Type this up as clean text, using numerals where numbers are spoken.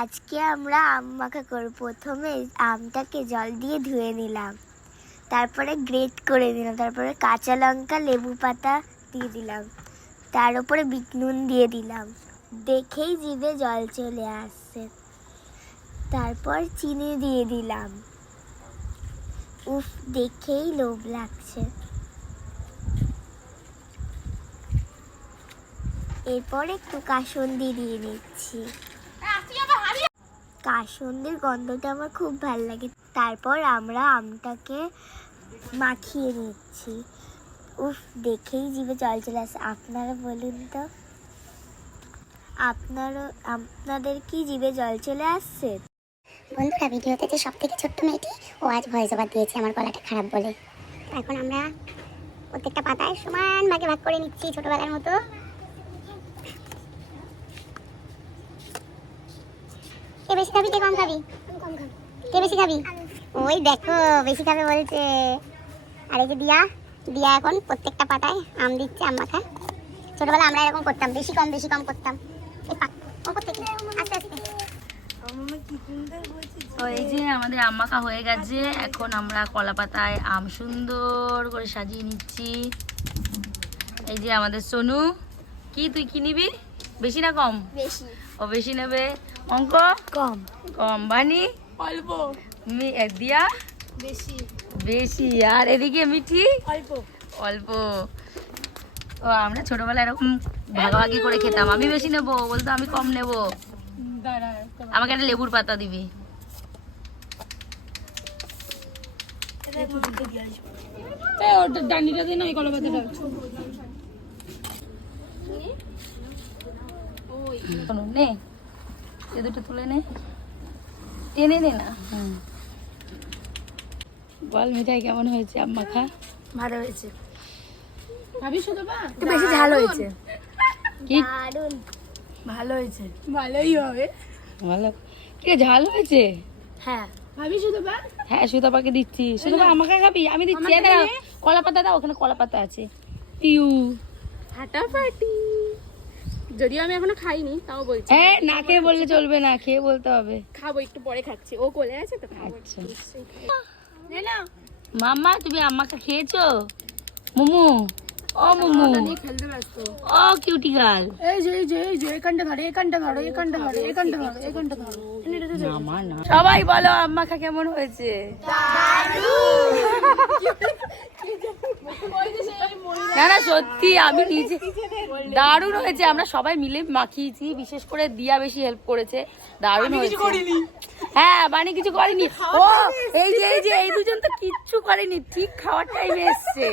আজকে আমরা আম মাখা করব। প্রথমে আমটাকে জল দিয়ে ধুয়ে নিলাম, তারপরে গ্রেট করে দিলাম, তারপরে কাঁচা লঙ্কা লেবু পাতা দিয়ে দিলাম, তার উপরে বিট নুন দিয়ে দিলাম। দেখেই জিভে জল চলে আসছে। তারপর চিনি দিয়ে দিলাম। উফ, দেখেই লোভ লাগছে। এরপর একটু কাসুন্দি দিয়ে নিচ্ছি। কাসুন্দির গন্ধটা আমার খুব ভালো লাগে। তারপর আমরা আমটাকে মাখিয়ে নিচ্ছি। উফ, দেখেই জিভে জল চলে আসে। আপনারা বলুন তো, আপনাদের কি জিভে জল চলে আসছে? বন্ধুরা, ভিডিওতে যে সব থেকে ছোট্ট মেয়েটি, ও আজ ভয়েস ওভার দিয়েছে আমার গলাটা খারাপ বলে। এখন আমরা প্রত্যেকটা পাতায় সমান ভাগে ভাগ করে নিচ্ছি ছোটবেলার মতো। কে বেশি খাবি, কে কম খাবি? কে বেশি খাবি? ওই দেখো, বেশি খাবে বলছে। আর এই যে দিয়া এখন প্রত্যেকটা পাতায় আম দিচ্ছে, আম মাখা। ছোটবেলা আমরা এরকম করতাম, বেশি কম করতাম। আস্তে আস্তে। এই যে আমাদের আম মাখা হয়ে গেছে। এখন আমরা কলা পাতায় আম সুন্দর করে সাজিয়ে নিচ্ছি। এই যে আমাদের সোনু, কি তুই কি নিবি? বেশি না কম? বেশি। ও বেশি নেবে। অঙ্ক কম। কম। বানি অল্প। দিয়া বেশি। বেশি। আর এদিকে মিঠি অল্প। অল্প। ও আমরা ছোটবেলায় এরকম ভাগাভাগি করে খেতাম। আমি বেশি নেবো, বলতো আমি কম নেবো। আমাকে একটা লেবুর পাতা দিবি। ডান্ডিটা দিয়ে না, এই কলা পাতাটা নে, এ দুটো তুলে নে, টেনে নে না। বল মিঠাই কেমন হয়েছে আম মাখা? ভালো হয়েছে। ভাবি শুধু বা একটু বেশি ঝাল হয়েছে। কি দারুণ ভালো হয়েছে? ভালোই হবে। ভালো কি ঝাল হয়েছে? হ্যাঁ। ভাবি শুধু বা হ্যাঁ, সুতাপাকে দিচ্ছি। শুধু বা আমাকে খাবি? আমি দিচ্ছি। এই দাও কলা পাতা দাও, ওখানে কলা পাতা আছে। টিউ ফাটাফাটি। যদিও আমি এখনো খাইনি, তাও বলছি। না খেয়ে বললে চলবে না, খেয়ে বলতে হবে। খাবো, একটু পরে খাচ্ছি। ও কোলে আছে তো খাবো। আচ্ছা নে না। মাম্মা, তুমি আম্মাকে খেয়েছো? মুমু, ও মুমু, খেলতে ব্যস্ত। ও কিউটি গার্ল। সবাই বলো আম্মা খা কেমন হয়েছে? না না, সত্যি আমি নিজে দারুণ হয়েছে। আমরা সবাই মিলে মাখিয়েছি, বিশেষ করে দিয়া বেশি হেল্প করেছে। দারুণ হয়েছে। হ্যাঁ, বানি কিছু করেনি। ও এই যে এই দুজন তো কিচ্ছু করেনি, ঠিক খাওয়ার টাইমে এসছে।